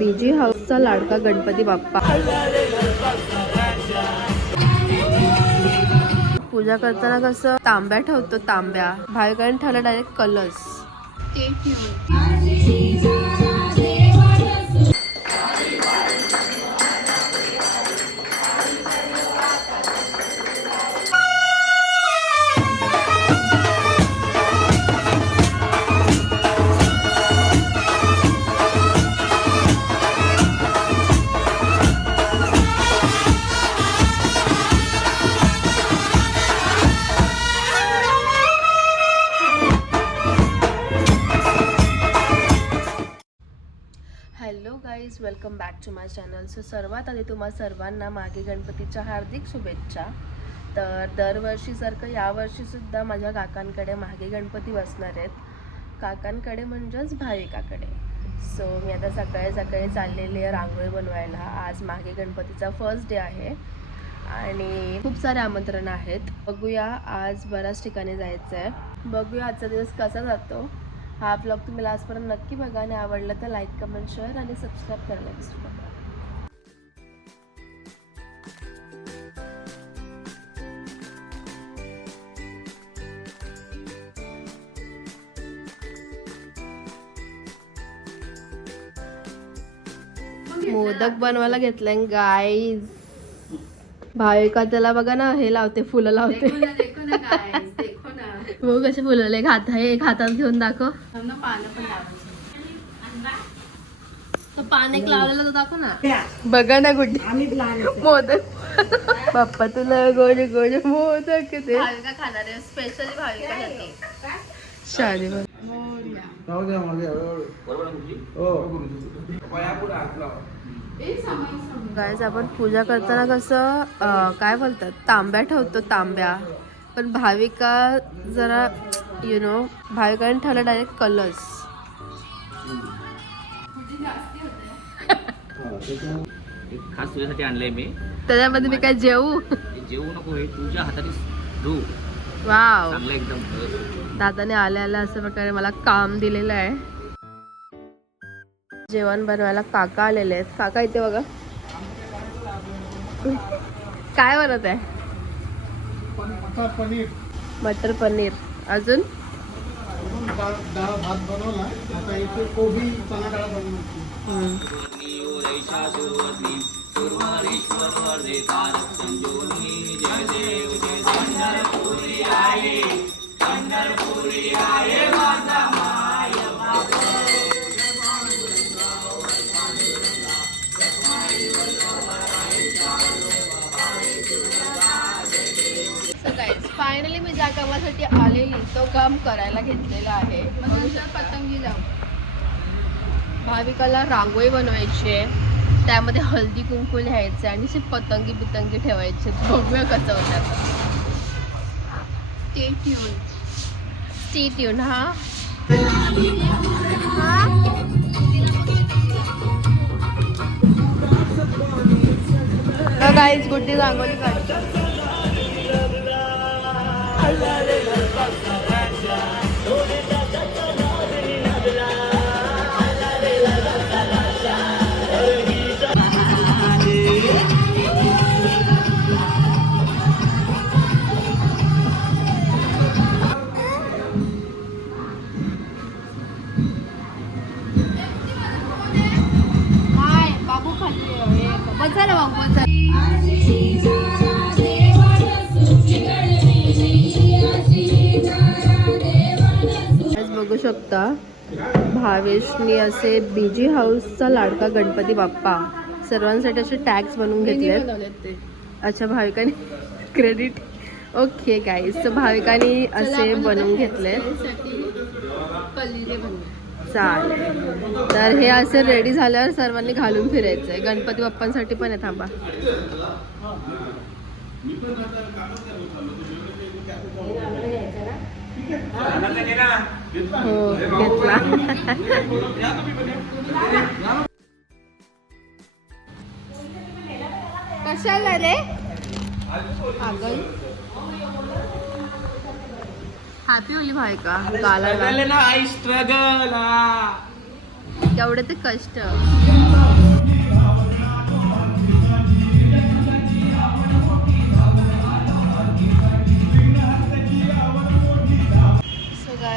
Busy हाऊसचा लाडका गणपती बाप्पा. पूजा करताना कसं तांब्या ठेवतो, तांब्या भाविकांनी ठेवला डायरेक्ट कलश. Hello guys, welcome back to my channel. So सर्वात आधी तुम्हा सर्वांना मागे गणपतीच्या हार्दिक शुभेच्छा. तर दरवर्षीसारखं यावर्षीसुद्धा माझ्या काकांकडे मागे गणपती बसणार आहेत. काकांकडे म्हणजेच भाविकाकडे. सो मी आता सकाळी सकाळी चाललेली आहे रांगोळी बनवायला. आज मागे गणपतीचा फर्स्ट डे आहे आणि खूप सारे आमंत्रण आहेत. बघूया, आज बऱ्याच ठिकाणी जायचं आहे. बघूया आजचा दिवस कसा जातो. हा ब्लॉग तुम्ही लास्टपर्यंत नक्की बघा आणि आवडलं तर लाईक, कमेंट, शेअर आणि सबस्क्राईब करायला विसरू नका. मोदक बनवायला घेतलंय गाईज. भाविका त्याला बघा ना, हे लावते, फुलं लावते. हो, कसे फुलले. एक हातात घेऊन दाखव. पान एक लावलेलं तर दाखव ना. बघा ना गुड्डी, मोदक. बाप्पा तुला गोड गोड मोदक ते भाविका खाणार आहे, स्पेशली भाविकासाठी. शादी गाईज, आपण पूजा करताना कसं काय बोलतात, तांब्या ठेवतो, तांब्या. पण भाविका जरा भाविकांनी ठेवला डायरेक्ट कलश. खास तुझ्यासाठी आणलंय मी. त्याच्यामध्ये मी काय जेवू नको, हे तुझ्या हाताने धू. वाव, चांगलं एकदम. दादाने आल्या आल्या असं प्रकारे मला काम दिलेलं आहे. जेवण बनवायला काका आलेले आहेत. काका इथे बघा, काय बनत आहे? मटर पनीर. अजून डाळ भात बनवला. आता इथे कोबी चना डाळ बनवली. फायनली मी ज्या कामासाठी आलेली तो काम करायला घेतलेला आहे. पतंगी लावून भाविकाला रांगोळी बनवायची आहे. त्यामध्ये हळदी कुंकू लिहायचं आणि असे पतंगी बितंगी ठेवायचे. बघूया कसं होतं. Stay tune. हा गाईज, गुड्डी रांगोळी काढतो. बाबू खाली बचायला बाबू बघू शकता. भावेशनी असे बीजी हाऊसचा लाडका गणपती बाप्पा सर्वांसाठी असे टॅग्स बनवून घेतले. अच्छा, भाविकांनी क्रेडिट. ओके गाईज, तर भाविकांनी असे बनवून घेतले. चालेल, तर हे असे रेडी झाल्यावर सर्वांनी घालून फिरायचंय. गणपती बाप्पांसाठी पण आहे. थांबा, हो घेतला. कशाला रे? हॅपी होली भाविका. गाला स्ट्रगल केवढे ते कष्ट.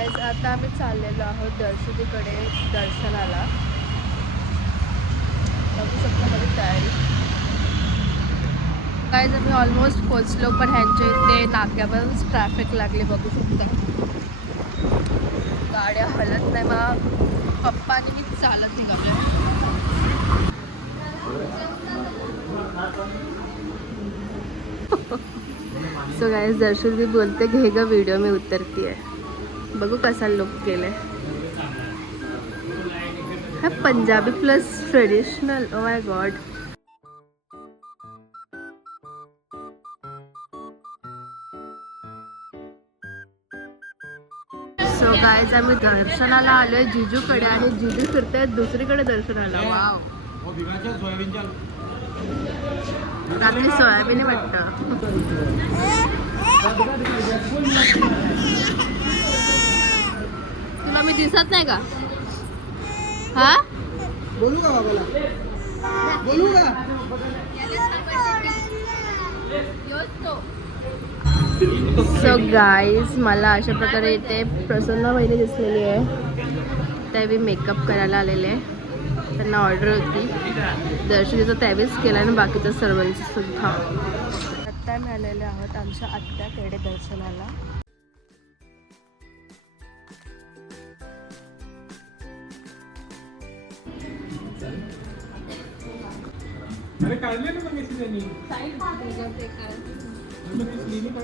गाईज आता आम्ही चाललेलो आहोत दर्शनीकडे दर्शनाला. बघू शकतो माझी तयारी. गाईज आम्ही ऑलमोस्ट पोचलो, पण ह्यांच्या इथे नाक्यावरच ट्रॅफिक लागली. बघू शकता गाड्या हलत नाही. मग पप्पा आणि मी चालत निघालो. सो गाईज दर्शन मी बोलते घे ग व्हिडिओ मी उतरतीये. बघू कसा लुक केलाय. हा Punjabi plus traditional. O my God. So guys आम्ही दर्शनाला आलोय जिजूकडे आणि जिजू फिरतायत दुसरीकडे दर्शनाला. वाव. रात्री सोयाबीन वाटतं. तुला मी दिसत नाही का? हा बोलू का बाबाला? बोलू का? सो गाईज मला अशा प्रकारे इथे प्रसन्न वहिनी दिसलेली आहे. त्यावेळी मेकअप करायला आलेले. त्यांना ऑर्डर होती. दर्शनीचा त्यावेळीच केला आणि बाकीच्या सर्वांची सुद्धा. आत्ता मी आलेले आहोत आमच्या आत्याकडे दर्शनाला.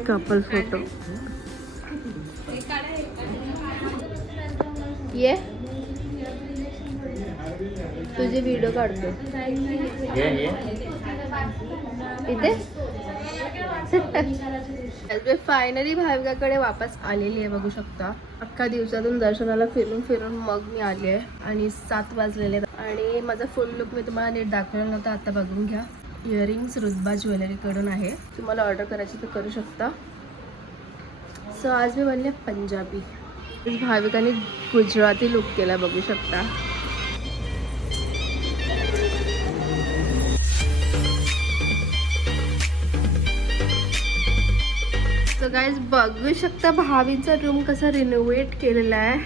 कपल फोटो ये तुझे व्हिडिओ काढतो इथे. फायनली भाविकाकडे वापस आलेली आहे. बघू शकता अख्खा दिवसातून दर्शनाला फिरून फिरून मग मी आली आहे आणि 7 वाजलेले. आणि माझा फुल लुक मी तुम्हाला नीट दाखवला नव्हता. आता बघून घ्या. इयरिंग्स रुद्बा ज्वेलरीकडून आहे. तुम्हाला ऑर्डर करायची तर करू शकता. सो आज मी बनले पंजाबी. भाविकाने गुजराती लुक केला. बघू शकता. सो गाईज बघू शकता भावीचा रूम कसा रिनोव्हेट केलेला आहे.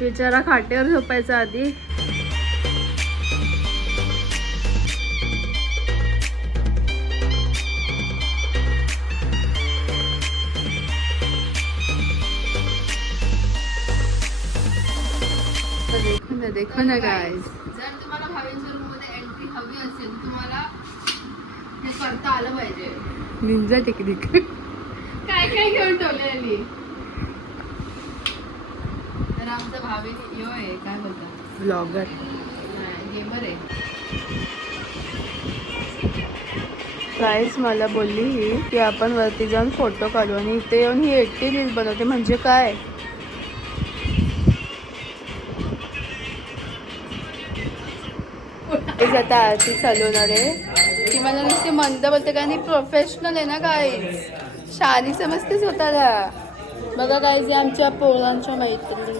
बिचारा खाटेवर झोपायचा आधी. देखो ना गाईज. जर तुम्हाला भावींच्या रूम मध्ये एंट्री हवी असेल तुम्हाला हे करता आलं पाहिजे. Ninja technique. काय काय घेऊन ठेवलेली. तर आमचा भावी यो आहे काय बोलतात ब्लॉगर गेमर आहे. गाईज मला बोलली ही की आपण वरती जाऊन फोटो काढू आणि इथे येऊन ही एकटी रील बनवते. म्हणजे काय आता आरती चालू होणार आहे. ती मला नुसती मंद बोलते कारण ती प्रोफेशनल आहे ना गाईज. शानी समजतेच होता. बघा गाईज आमच्या पोरांच्या मैत्रिणी.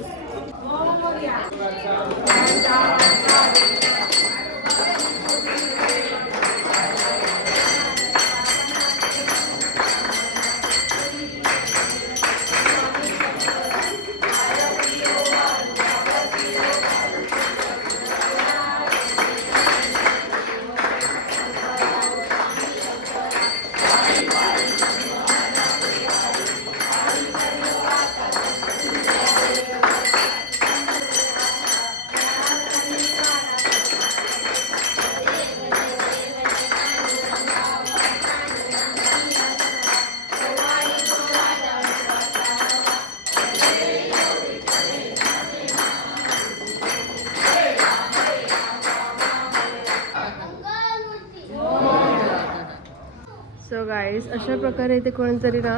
सो गाईज अशा प्रकारे इथे कोणतरी ना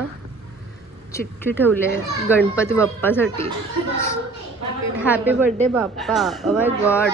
चिठ्ठी ठेवली आहे गणपती बाप्पासाठी. Happy birthday Bappa. Oh my God.